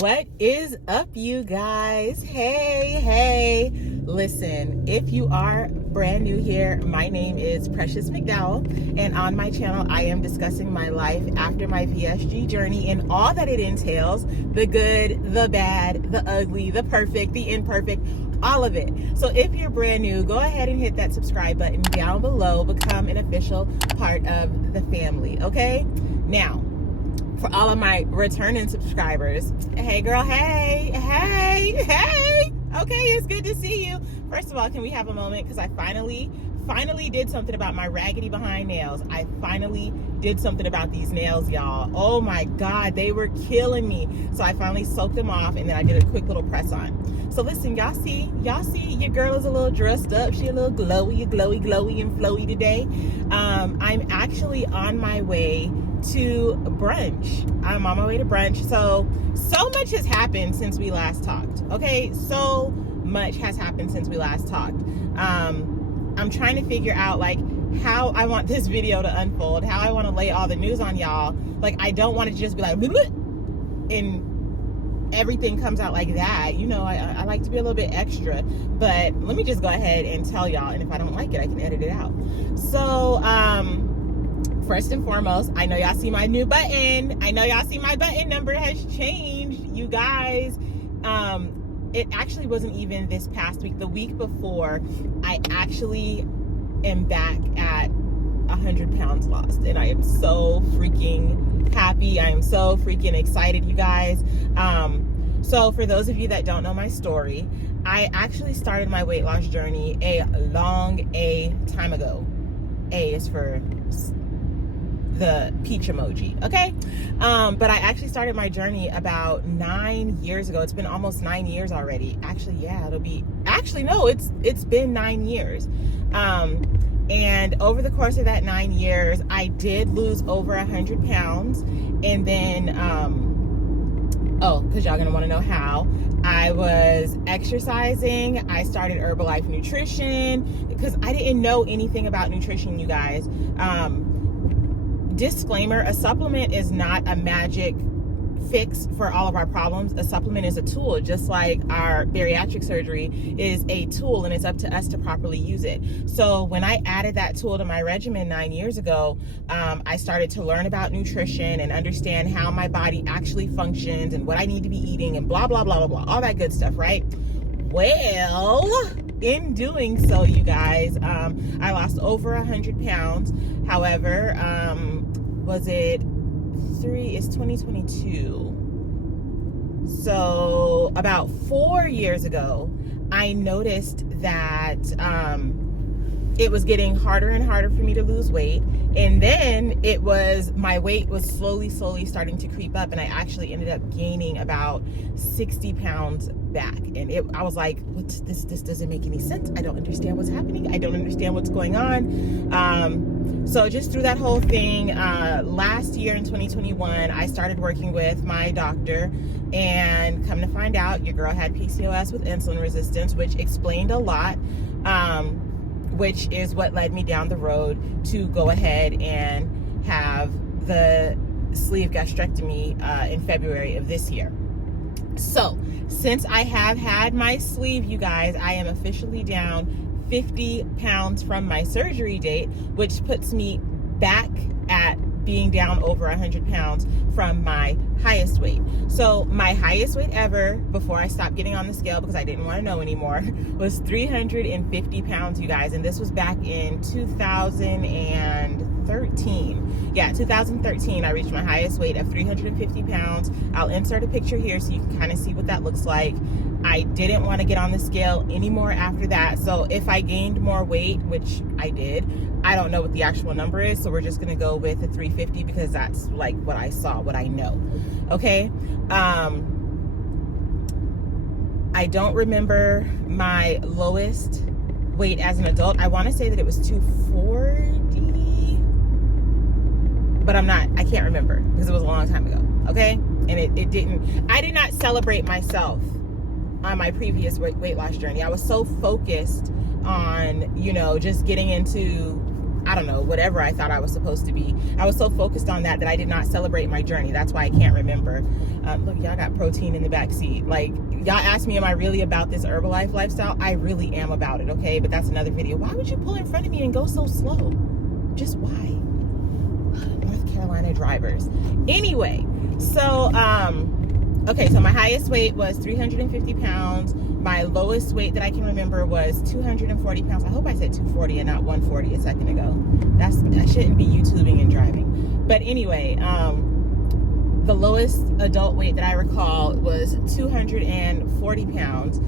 What is up, you guys? Hey. Listen, if you are brand new here, my name is Precious McDowell, and on my channel, I am discussing my life after my VSG journey and all that it entails, the good, the bad, the ugly, the perfect, the imperfect, all of it. So if you're brand new, go ahead and hit that subscribe button down below, become an official part of the family, okay? Now, for all of my returning subscribers, hey girl, hey, okay, it's good to see you. First of all, can we have a moment, because I finally did something about my raggedy behind nails. I finally did something about these nails, y'all. Oh my God, they were killing me. So I finally soaked them off, and then I did a quick little press on. So listen, y'all see your girl is a little dressed up. She a little glowy and flowy today. I'm actually on my way to brunch. I'm on my way to brunch. So much has happened since we last talked. Okay, so much has happened since we last talked. I'm trying to figure out like how I want this video to unfold, how I want to lay all the news on y'all. Like, I don't want it to just be like and everything comes out like that. You know, I like to be a little bit extra, but let me just go ahead and tell y'all, and if I don't like it, I can edit it out. So first and foremost, I know y'all see my new button. I know y'all see my button number has changed, you guys. It actually wasn't even this past week. The week before, I actually am back at 100 pounds lost, and I am so freaking happy. I am so freaking excited, you guys. So for those of you that don't know my story, I actually started my weight loss journey a long time ago. A is for the peach emoji, okay? But I actually started my journey about 9 years ago. It's been almost 9 years already. Actually, yeah, it's been 9 years. And over the course of that 9 years, I did lose over 100 pounds. And then, because y'all gonna wanna know how. I was exercising. I started Herbalife Nutrition because I didn't know anything about nutrition, you guys. Disclaimer, a supplement is not a magic fix for all of our problems. A supplement is a tool, just like our bariatric surgery is a tool, and it's up to us to properly use it. So when I added that tool to my regimen 9 years ago, I started to learn about nutrition and understand how my body actually functions and what I need to be eating and blah, blah, blah, blah, blah, all that good stuff, right? Well, in doing so, you guys, I lost over 100 pounds. However, it's 2022. So about 4 years ago, I noticed that it was getting harder and harder for me to lose weight. And then my weight was slowly starting to creep up, and I actually ended up gaining about 60 pounds back. And I was like, this doesn't make any sense. I don't understand what's happening. I don't understand what's going on. So just through that whole thing, last year in 2021, I started working with my doctor, and come to find out, your girl had PCOS with insulin resistance, which explained a lot, which is what led me down the road to go ahead and have the sleeve gastrectomy in February of this year. So since I have had my sleeve, you guys, I am officially down 50 pounds from my surgery date, which puts me back at being down over 100 pounds from my highest weight. So my highest weight ever, before I stopped getting on the scale because I didn't want to know anymore, was 350 pounds, you guys. And this was back in 2013. Yeah, 2013, I reached my highest weight of 350 pounds. I'll insert a picture here so you can kind of see what that looks like. I didn't want to get on the scale anymore after that. So if I gained more weight, which I did, I don't know what the actual number is. So we're just going to go with the 350 because that's like what I saw, what I know. Okay. I don't remember my lowest weight as an adult. I want to say that it was 240, but I can't remember because it was a long time ago. Okay. And I did not celebrate myself on my previous weight loss journey. I was so focused on, just getting into I don't know, whatever I thought I was supposed to be. I was so focused on that I did not celebrate my journey. That's why I can't remember. Look, y'all got protein in the back seat. Like, y'all asked me, am I really about this Herbalife lifestyle? I really am about it, okay? But that's another video. Why would you pull in front of me and go so slow? Just why? North Carolina drivers. Anyway, so, okay, so my highest weight was 350 pounds. My lowest weight that I can remember was 240 pounds. I hope I said 240 and not 140 a second ago. I shouldn't be YouTubing and driving. But anyway, the lowest adult weight that I recall was 240 pounds.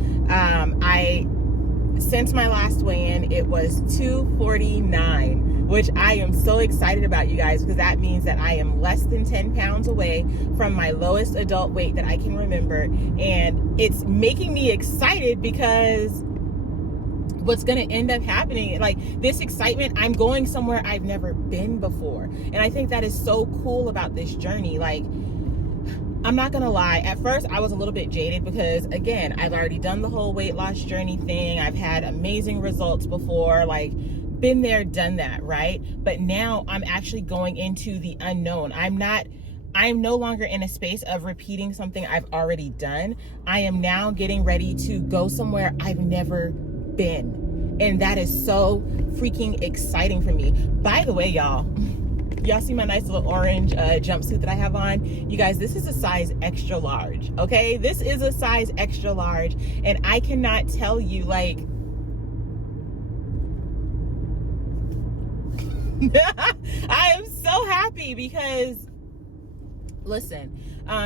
Since my last weigh-in, it was 249, which I am so excited about, you guys, because that means that I am less than 10 pounds away from my lowest adult weight that I can remember. And it's making me excited because what's going to end up happening, like this excitement, I'm going somewhere I've never been before. And I think that is so cool about this journey. Like, I'm not gonna lie, at first I was a little bit jaded because, again, I've already done the whole weight loss journey thing. I've had amazing results before, like, been there, done that, right? But now I'm actually going into the unknown. I'm no longer in a space of repeating something I've already done. I am now getting ready to go somewhere I've never been. And that is so freaking exciting for me. By the way, y'all see my nice little orange jumpsuit that I have on? You guys, this is a size extra large, okay? This is a size extra large, and I cannot tell you, like, I am so happy because, listen,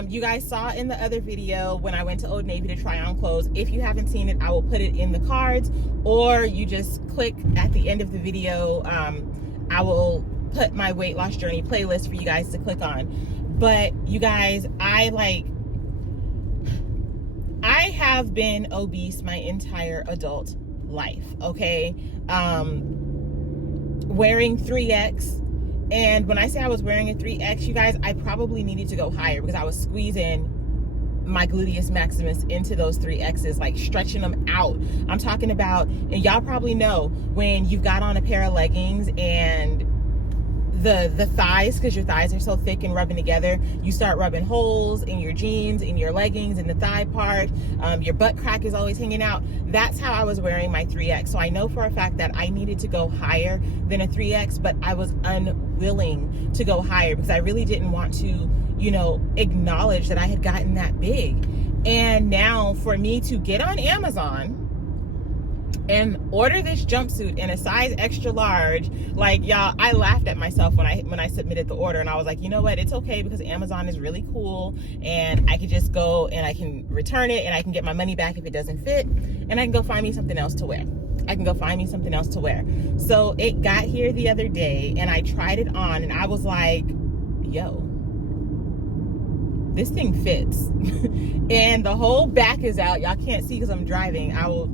you guys saw in the other video when I went to Old Navy to try on clothes. If you haven't seen it, I will put it in the cards, or you just click at the end of the video. I will put my weight loss journey playlist for you guys to click on. But you guys, I have been obese my entire adult life, okay? Wearing 3X, and when I say I was wearing a 3X, you guys, I probably needed to go higher because I was squeezing my gluteus maximus into those 3Xs, like stretching them out. I'm talking about, and y'all probably know when you've got on a pair of leggings and the thighs, because your thighs are so thick and rubbing together, you start rubbing holes in your jeans, in your leggings, in the thigh part. Your butt crack is always hanging out. That's how I was wearing my 3X. So I know for a fact that I needed to go higher than a 3X, but I was unwilling to go higher because I really didn't want to, you know, acknowledge that I had gotten that big. And now for me to get on Amazon and order this jumpsuit in a size extra large, like, y'all, I laughed at myself when I submitted the order, and I was like, you know what, it's okay because Amazon is really cool, and I could just go and I can return it and I can get my money back if it doesn't fit, and I can go find me something else to wear. So it got here the other day and I tried it on and I was like, yo, this thing fits. And the whole back is out. Y'all can't see because I'm driving. I will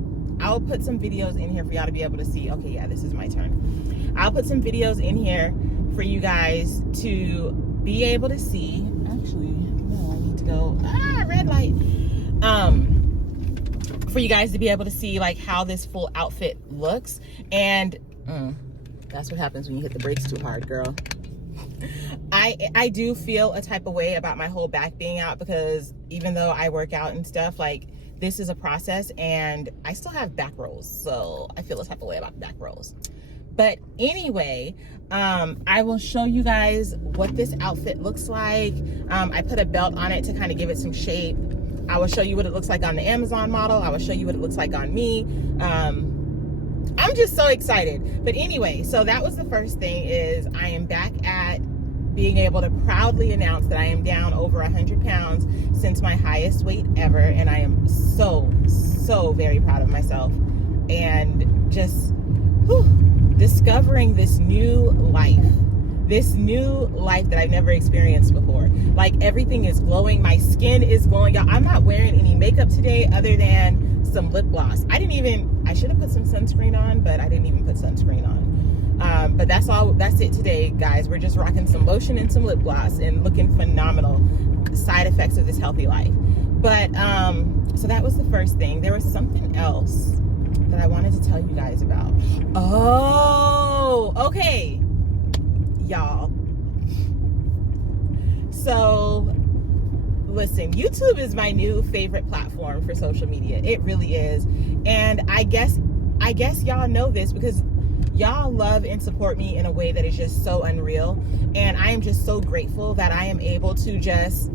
put some videos in here for y'all to be able to see. Okay, yeah, this is my turn. I'll put some videos in here for you guys to be able to see. Actually, no, I need to go, red light. For you guys to be able to see, like, how this full outfit looks. And that's what happens when you hit the brakes too hard, girl. I do feel a type of way about my whole back being out because even though I work out and stuff, like, this is a process and I still have back rolls. So I feel a type of way about back rolls. But anyway, I will show you guys what this outfit looks like. I put a belt on it to kind of give it some shape. I will show you what it looks like on the Amazon model. I will show you what it looks like on me. I'm just so excited. But anyway, so that was the first thing, is I am back at being able to proudly announce that I am down over 100 pounds since my highest weight ever. And I am so, so very proud of myself. And just discovering this new life that I've never experienced before. Like, everything is glowing. My skin is glowing. Y'all, I'm not wearing any makeup today other than some lip gloss. I should have put some sunscreen on, but I didn't even put sunscreen on. But that's it today, guys. We're just rocking some lotion and some lip gloss and looking phenomenal. Side effects of this healthy life. But, so that was the first thing. There was something else that I wanted to tell you guys about. Oh, So, okay, y'all. So, listen, YouTube is my new favorite platform for social media. It really is. And I guess y'all know this because y'all love and support me in a way that is just so unreal. And I am just so grateful that I am able to just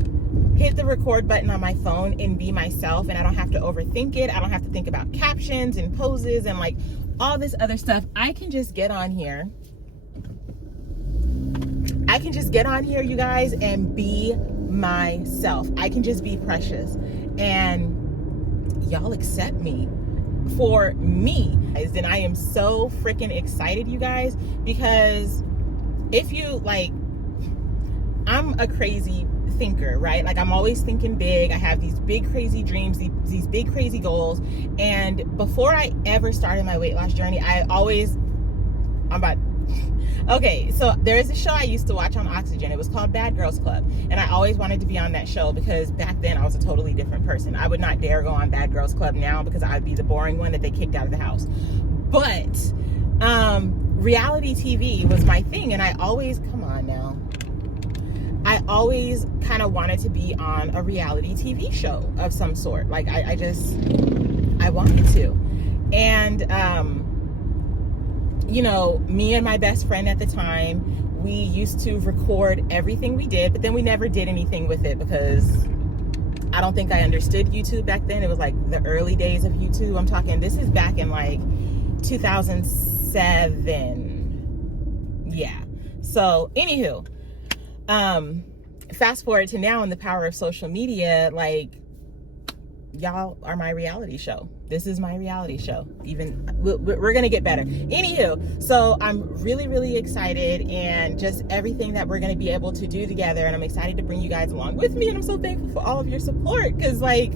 hit the record button on my phone and be myself, and I don't have to overthink it. I don't have to think about captions and poses and like all this other stuff. I can just get on here. You guys, and be myself. I can just be Precious, and y'all accept me for me. And I am so freaking excited, you guys, because if you like, I'm a crazy thinker, right? Like, I'm always thinking big. I have these big crazy dreams, these big crazy goals. And before I ever started my weight loss journey, okay, so there is a show I used to watch on Oxygen. It was called Bad Girls Club, and I always wanted to be on that show because back then I was a totally different person. I would not dare go on Bad Girls Club now because I'd be the boring one that they kicked out of the house. But reality TV was my thing, and I always kind of wanted to be on a reality TV show of some sort. Like, I wanted to. And you know, me and my best friend at the time, we used to record everything we did, but then we never did anything with it because I don't think I understood YouTube back then. It was like the early days of YouTube. I'm talking, this is back in like 2007. Yeah. So anywho, fast forward to now in the power of social media, like, y'all are my reality show. This is my reality show. Even we're gonna get better. Anywho, so I'm really, really excited, and just everything that we're gonna be able to do together, and I'm excited to bring you guys along with me, and I'm so thankful for all of your support, because like,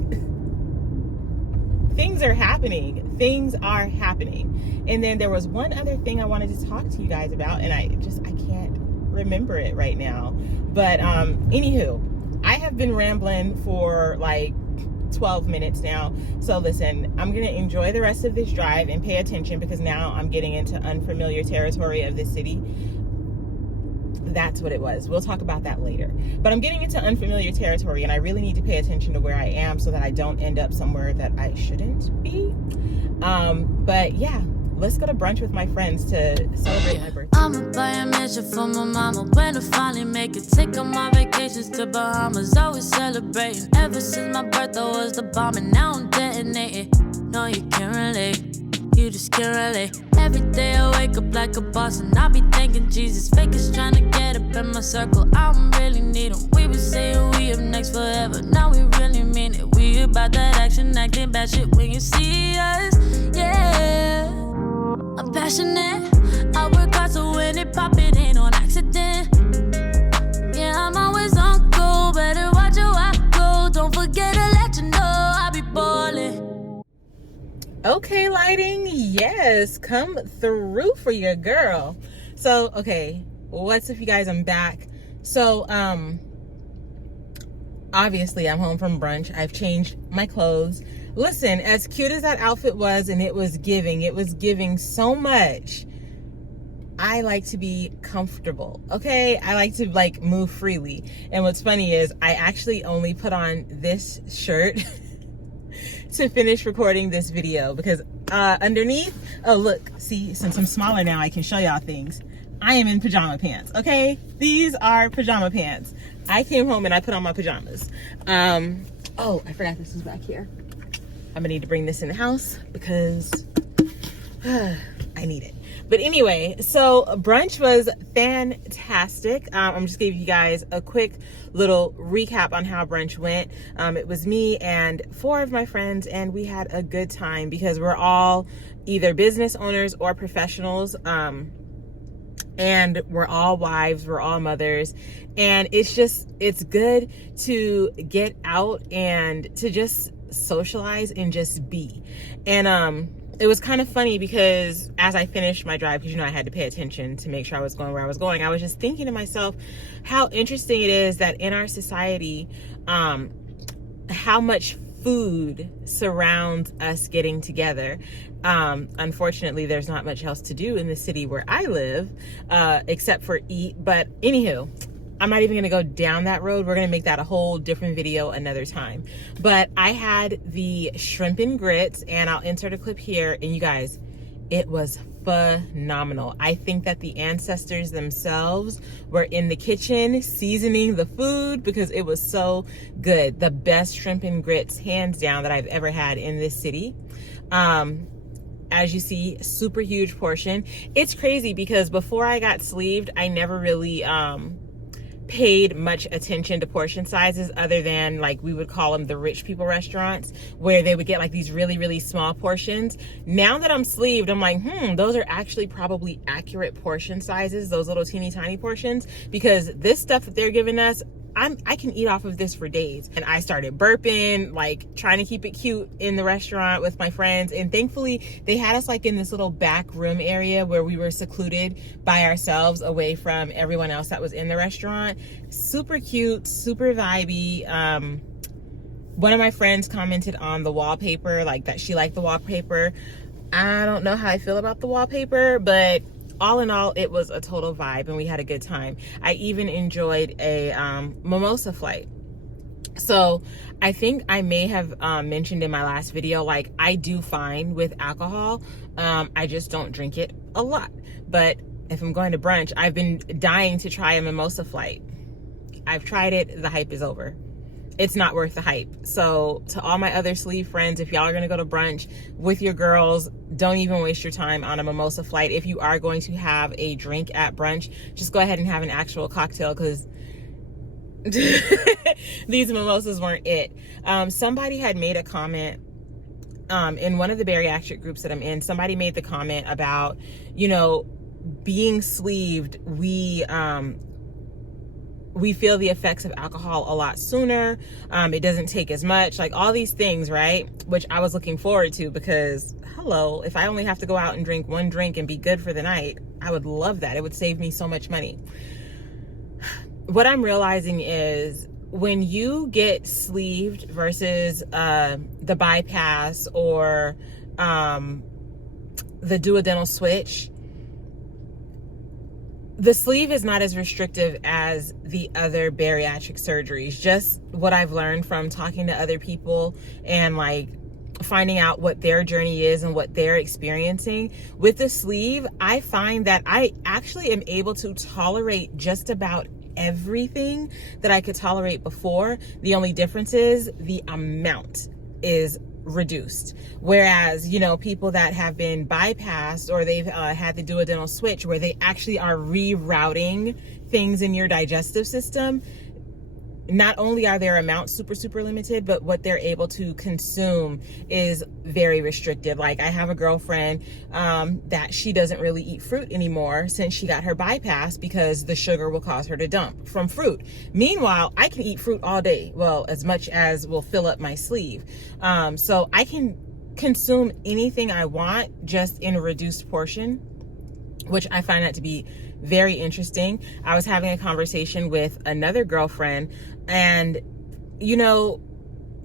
things are happening. And then there was one other thing I wanted to talk to you guys about, and I can't remember it right now. But anywho, I have been rambling for like 12 minutes now. So listen, I'm gonna enjoy the rest of this drive and pay attention, because now I'm getting into unfamiliar territory of this city. That's what it was. We'll talk about that later. But I'm getting into unfamiliar territory, and I really need to pay attention to where I am so that I don't end up somewhere that I shouldn't be. But yeah, let's go to brunch with my friends to celebrate my birthday. I'ma buy a mansion for my mama when I finally make it. Take all my vacations to Bahamas, always celebrating. Ever since my birthday was the bomb, and now I'm detonating. No, you can't relate, you just can't relate. Every day I wake up like a boss, and I be thanking Jesus. Fakers trying to get up in my circle, I don't really need them. We been saying we up next forever, now we really mean it. We about that action, acting bad shit when you see us, yeah. I'm passionate, I work hard so when it pop, it ain't on accident. Yeah, I'm always on go, better watch how I go. Don't forget to let you know I be ballin'. Okay, lighting, yes, come through for your girl. So, okay, what's up, you guys? I'm back. So, obviously I'm home from brunch. I've changed my clothes. Listen, as cute as that outfit was, and it was giving so much, I like to be comfortable, okay? I like to like move freely. And what's funny is I actually only put on this shirt to finish recording this video, because underneath, oh look, see, since I'm smaller now, I can show y'all things. I am in pajama pants, okay? These are pajama pants. I came home and I put on my pajamas. Oh, I forgot this was back here. I'm gonna need to bring this in the house because I need it. But anyway, so brunch was fantastic. I'm just giving you guys a quick little recap on how brunch went. It was me and 4 of my friends, and we had a good time because we're all either business owners or professionals. And we're all wives, we're all mothers, and it's good to get out and to just socialize and just be. And it was kind of funny because as I finished my drive, because you know I had to pay attention to make sure I was going where I was going, I was just thinking to myself how interesting it is that in our society, how much food surrounds us getting together. Unfortunately, there's not much else to do in the city where I live, except for eat. But anywho, I'm not even gonna go down that road. We're gonna make that a whole different video another time. But I had the shrimp and grits, and I'll insert a clip here. And you guys, it was phenomenal. I think that the ancestors themselves were in the kitchen seasoning the food because it was so good. The best shrimp and grits, hands down, that I've ever had in this city. As you see, super huge portion. It's crazy because before I got sleeved, I never really paid much attention to portion sizes, other than, like, we would call them the rich people restaurants, where they would get like these really, really small portions. Now that I'm sleeved, I'm like, those are actually probably accurate portion sizes, those little teeny tiny portions, because this stuff that they're giving us, I can eat off of this for days. And I started burping, like trying to keep it cute in the restaurant with my friends. And thankfully they had us like in this little back room area where we were secluded by ourselves away from everyone else that was in the restaurant. Super cute, super vibey. One of my friends commented on the wallpaper, like that she liked the wallpaper. I don't know how I feel about the wallpaper, but all in all, it was a total vibe and we had a good time. I even enjoyed a mimosa flight. So I think I may have mentioned in my last video, like, I do fine with alcohol. I just don't drink it a lot. But if I'm going to brunch, I've been dying to try a mimosa flight. I've tried it, the hype is over. It's not worth the hype. So to all my other sleeve friends, if y'all are gonna go to brunch with your girls, don't even waste your time on a mimosa flight. If you are going to have a drink at brunch, just go ahead and have an actual cocktail, because these mimosas weren't it. Somebody had made a comment in one of the bariatric groups that I'm in. Somebody made the comment about, you know, being sleeved, we feel the effects of alcohol a lot sooner. It doesn't take as much, like all these things, right? Which I was looking forward to, because hello, if I only have to go out and drink one drink and be good for the night, I would love that. It would save me so much money. What I'm realizing is when you get sleeved versus the bypass or the duodenal switch, the sleeve is not as restrictive as the other bariatric surgeries. Just what I've learned from talking to other people and like finding out what their journey is and what they're experiencing. With the sleeve, I find that I actually am able to tolerate just about everything that I could tolerate before. The only difference is the amount is reduced. Whereas, you know, people that have been bypassed or they've had the duodenal switch, where they actually are rerouting things in your digestive system, not only are their amounts super limited, but what they're able to consume is very restricted. Like, I have a girlfriend that she doesn't really eat fruit anymore since she got her bypass, because the sugar will cause her to dump from fruit. Meanwhile, I can eat fruit all day, well, as much as will fill up my sleeve. So I can consume anything I want, just in a reduced portion, which I find that to be very interesting. I was having a conversation with another girlfriend, and you know,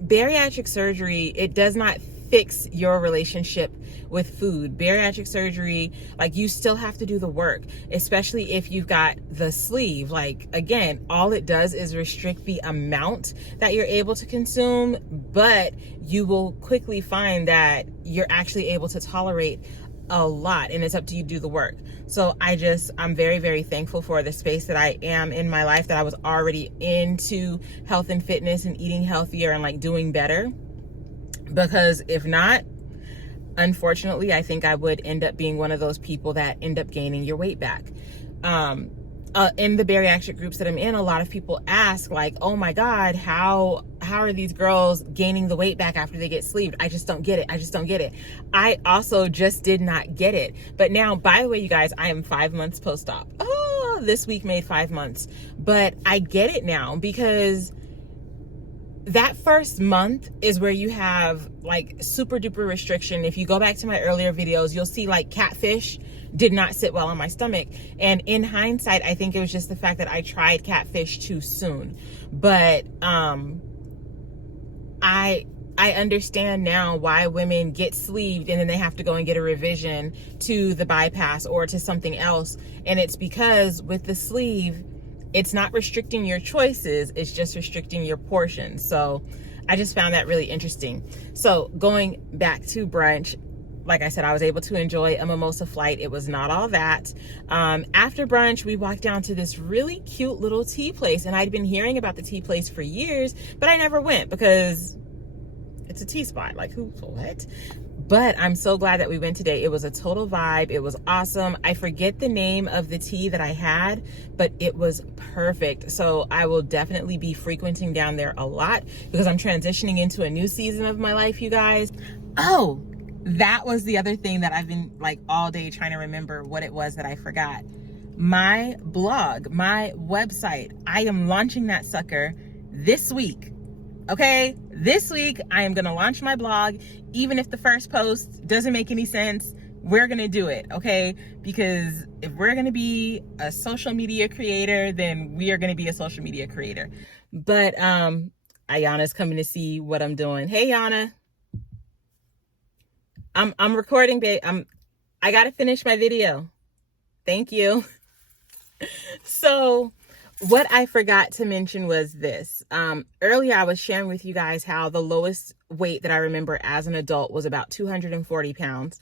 bariatric surgery, it does not fix your relationship with food. Bariatric surgery, like, you still have to do the work, especially if you've got the sleeve. Like, again, all it does is restrict the amount that you're able to consume, but you will quickly find that you're actually able to tolerate a lot, and it's up to you to do the work. So I'm very thankful for the space that I am in my life, that I was already into health and fitness and eating healthier and like doing better. Because if not, unfortunately, I think I would end up being one of those people that end up gaining your weight back. In the bariatric groups that I'm in, a lot of people ask, like, oh my God, how are these girls gaining the weight back after they get sleeved? I just don't get it. I also just did not get it. But now, by the way, you guys, I am 5 months post-op. Oh, this week made 5 months. But I get it now, because that first month is where you have like super duper restriction. If you go back to my earlier videos, you'll see like catfish did not sit well on my stomach. And in hindsight, I think it was just the fact that I tried catfish too soon. But I I understand now why women get sleeved and then they have to go and get a revision to the bypass or to something else. And it's because with the sleeve, it's not restricting your choices, it's just restricting your portions. So I just found that really interesting. So going back to brunch, like I said, I was able to enjoy a mimosa flight. It was not all that. After brunch, we walked down to this really cute little tea place, and I'd been hearing about the tea place for years, but I never went because it's a tea spot. Like, who, what? But I'm so glad that we went today. It was a total vibe. It was awesome. I forget the name of the tea that I had, but it was perfect. So I will definitely be frequenting down there a lot because I'm transitioning into a new season of my life, you guys. Oh, that was the other thing that I've been like all day trying to remember what it was that I forgot. My blog, my website, I am launching that sucker this week. Okay, this week I am gonna launch my blog. Even if the first post doesn't make any sense, we're gonna do it, okay? Because if we're gonna be a social media creator, then we are gonna be a social media creator. But Ayana's coming to see what I'm doing. Hey, Yana. I'm recording, babe. I gotta finish my video. Thank you. So what I forgot to mention was this. Earlier I was sharing with you guys how the lowest weight that I remember as an adult was about 240 pounds.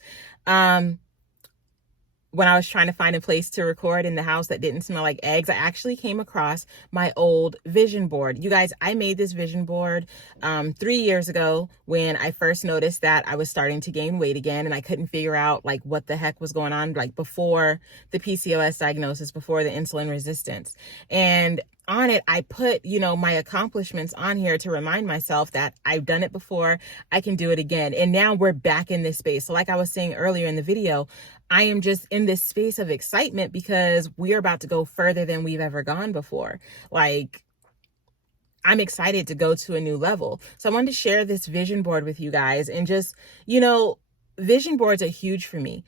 When I was trying to find a place to record in the house that didn't smell like eggs, I actually came across my old vision board. You guys, I made this vision board 3 years ago when I first noticed that I was starting to gain weight again and I couldn't figure out like what the heck was going on, like before the PCOS diagnosis, before the insulin resistance. And on it, I put, my accomplishments on here to remind myself that I've done it before, I can do it again. And now we're back in this space. So like I was saying earlier in the video, I am just in this space of excitement because we're about to go further than we've ever gone before. Like, I'm excited to go to a new level. So I wanted to share this vision board with you guys and just, vision boards are huge for me.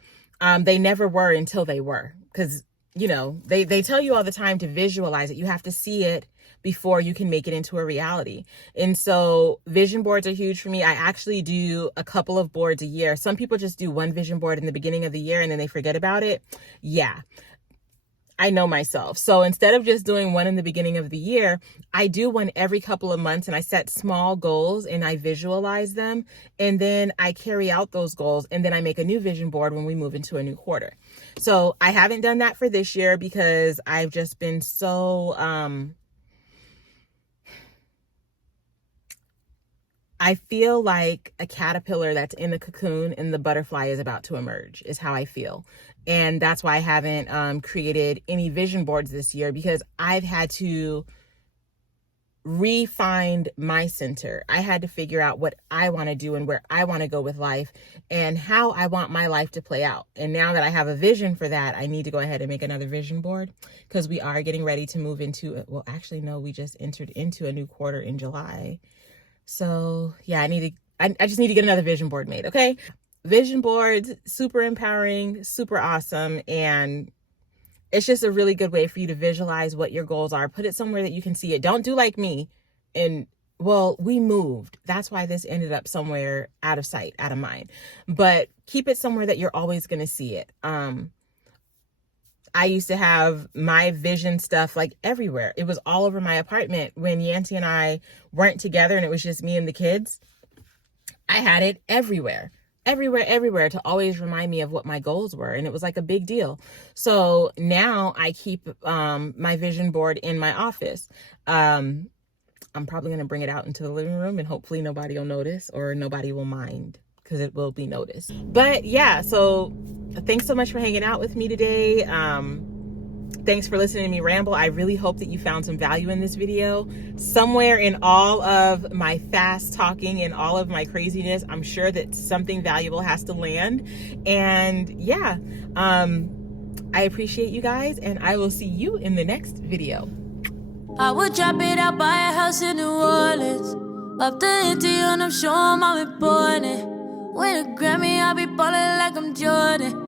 They never were until they were, because they tell you all the time to visualize it. You have to see it before you can make it into a reality. And so vision boards are huge for me. I actually do a couple of boards a year. Some people just do one vision board in the beginning of the year and then they forget about it. Yeah, I know myself. So instead of just doing one in the beginning of the year, I do one every couple of months and I set small goals and I visualize them. And then I carry out those goals and then I make a new vision board when we move into a new quarter. So I haven't done that for this year because I've just been so, I feel like a caterpillar that's in a cocoon and the butterfly is about to emerge is how I feel. And that's why I haven't created any vision boards this year, because I've had to re-find my center. I had to figure out what I want to do and where I want to go with life and how I want my life to play out. And now that I have a vision for that, I need to go ahead and make another vision board because we are getting ready to move into, well, actually, no, we just entered into a new quarter in July. So yeah, I just need to get another vision board made. Okay. Vision boards, super empowering, super awesome. And it's just a really good way for you to visualize what your goals are. Put it somewhere that you can see it. Don't do like me. And well, we moved. That's why this ended up somewhere out of sight, out of mind, but keep it somewhere that you're always going to see it. I used to have my vision stuff like everywhere. It was all over my apartment when Yancy and I weren't together and it was just me and the kids. I had it everywhere to always remind me of what my goals were. And it was like a big deal. So now I keep my vision board in my office. I'm probably going to bring it out into the living room and hopefully nobody will notice or nobody will mind, because it will be noticed. But yeah, so thanks so much for hanging out with me today. Thanks for listening to me ramble. I really hope that you found some value in this video. Somewhere in all of my fast talking and all of my craziness, I'm sure that something valuable has to land. And yeah, I appreciate you guys and I will see you in the next video. I would drop it out, buy a house in New Orleans. Up the ante and I'm sure I'm important. Win a Grammy, I'll be ballin' like I'm Jordan.